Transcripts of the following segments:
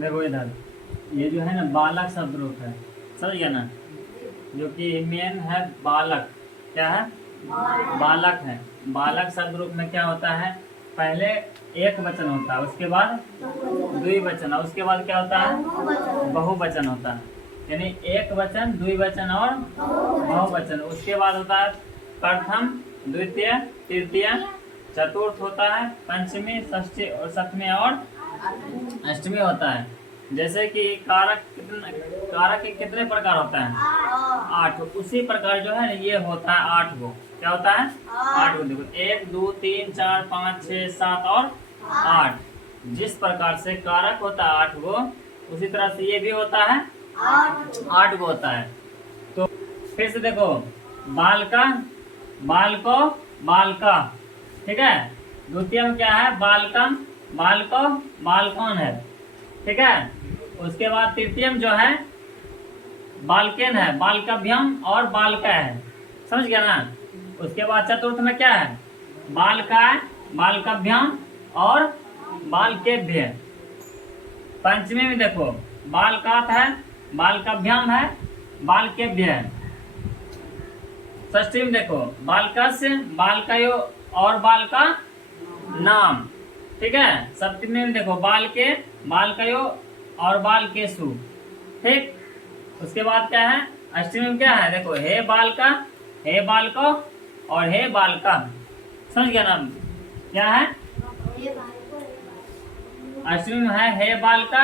देखो इधर, ये जो है ना बालक शब्द रूप है, समझ गया ना। जो कि मेन है बालक, क्या है, बालक है। बालक शब्द रूप में क्या होता है, पहले एक वचन होता है, उसके बाद द्विवचन, और उसके बाद क्या होता है, बहुवचन होता है। यानी एक वचन, द्विवचन और बहुवचन। उसके बाद होता है प्रथम, द्वितीय, तृतीय, चतुर्थ होता है, पंचमी, षष्ठी और सप्तमी और अष्टमी होता है। जैसे कि कारक के कितने प्रकार होते हैं, 8। उसी प्रकार जो है ये होता है 8 गो। क्या होता है, 8 गो। देखो 1 2 3 4 5 6 7 और 8। जिस प्रकार से कारक होता है 8 गो, उसी तरह से ये भी होता है 8 गो होता है। तो फिर से देखो, बालका, बालको, बालका, ठीक है। द्वितीय में क्या है, बालकम, बालको, बालकन है, ठीक है। उसके बाद तृतीय जो है बालकेन है, बालकभ्यम और बालका है, समझ गया ना। उसके बाद चतुर्थ में क्या है, बालका, बालकभ्यम और बालकेभ्य। पंचमी में देखो बालकात है, बालकभ्यम है, बालकेभ्य है। षष्ठी में देखो बालकस्य, बालकयो और बालका नाम, ठीक है। सप्तमी में देखो बालके, बालकयो और बालकेशु, ठीक। उसके बाद क्या है, अष्टमी में क्या है, देखो हे बालका, हे बालको और हे बालका, समझ गया ना। क्या है, अष्टमी में है हे बालका,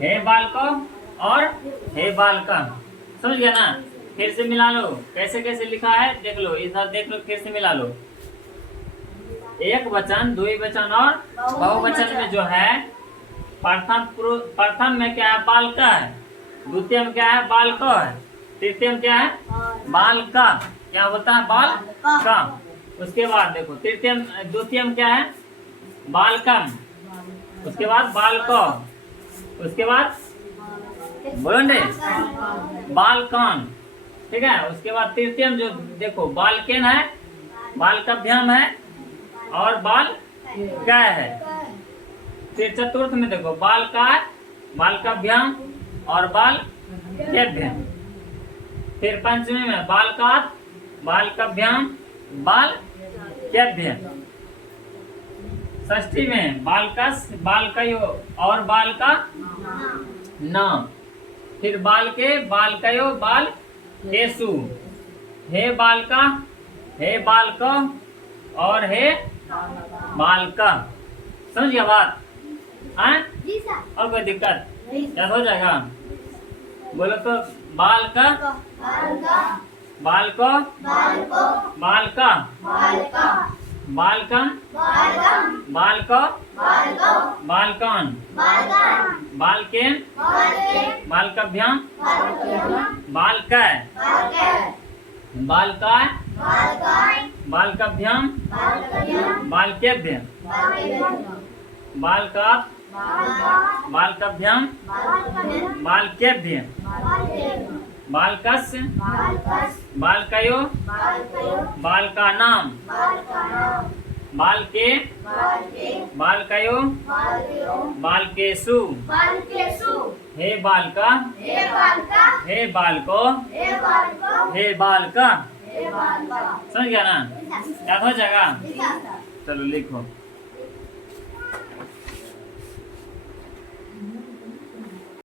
हे बालको और हे बालका, समझ गया ना। फिर से मिला लो, कैसे कैसे लिखा है देख लो, इधर देख लो, फिर से मिला लो। एक वचन, द्विवचन और बहुवचन में जो है प्रथम में क्या है, बालका है। द्वितीय में क्या है, बालको है। तृतीय में क्या है, बालका, क्या बोलता है, बालका। उसके बाद देखो तृतीय, द्वितीय में क्या है, बालकम। उसके बाद बालको। उसके बाद बोलो ने, बालकन, ठीक है। उसके बाद तृतीय में जो देखो बालकेन है, बालकभ्यम है और बालका है। फिर चतुर्थ में देखो बालका, बालकभ्यम और बालकेभ्य। फिर पंचमी में बालकात, बालकभ्यम, बालकेभ्य। षष्ठी में बालकस, बालकयो और बालका नाम। फिर बालके, बालकयो, बालकेशु। हे बालका, हे बालको और हे बालका, समझ गया बात, जी सर। और कोई दिक्कत याद हो जाएगा, बोलो तो। बालका, बालको, बालका, बालकम, बालको, बालकन, बालकेन, बालकभ्यम, बालका, बालका, बालकभ्यम, बालकेभ्य, बालका, बालकभ्यम, बालकेभ्य, बालकस्य, बालकयो, बालकानाम, बालके, बालकयो, बालकेशु। हे बालका, हे बालको, हे बालका, समझ गया ना, याद हो जाएगा। चलो लिखो।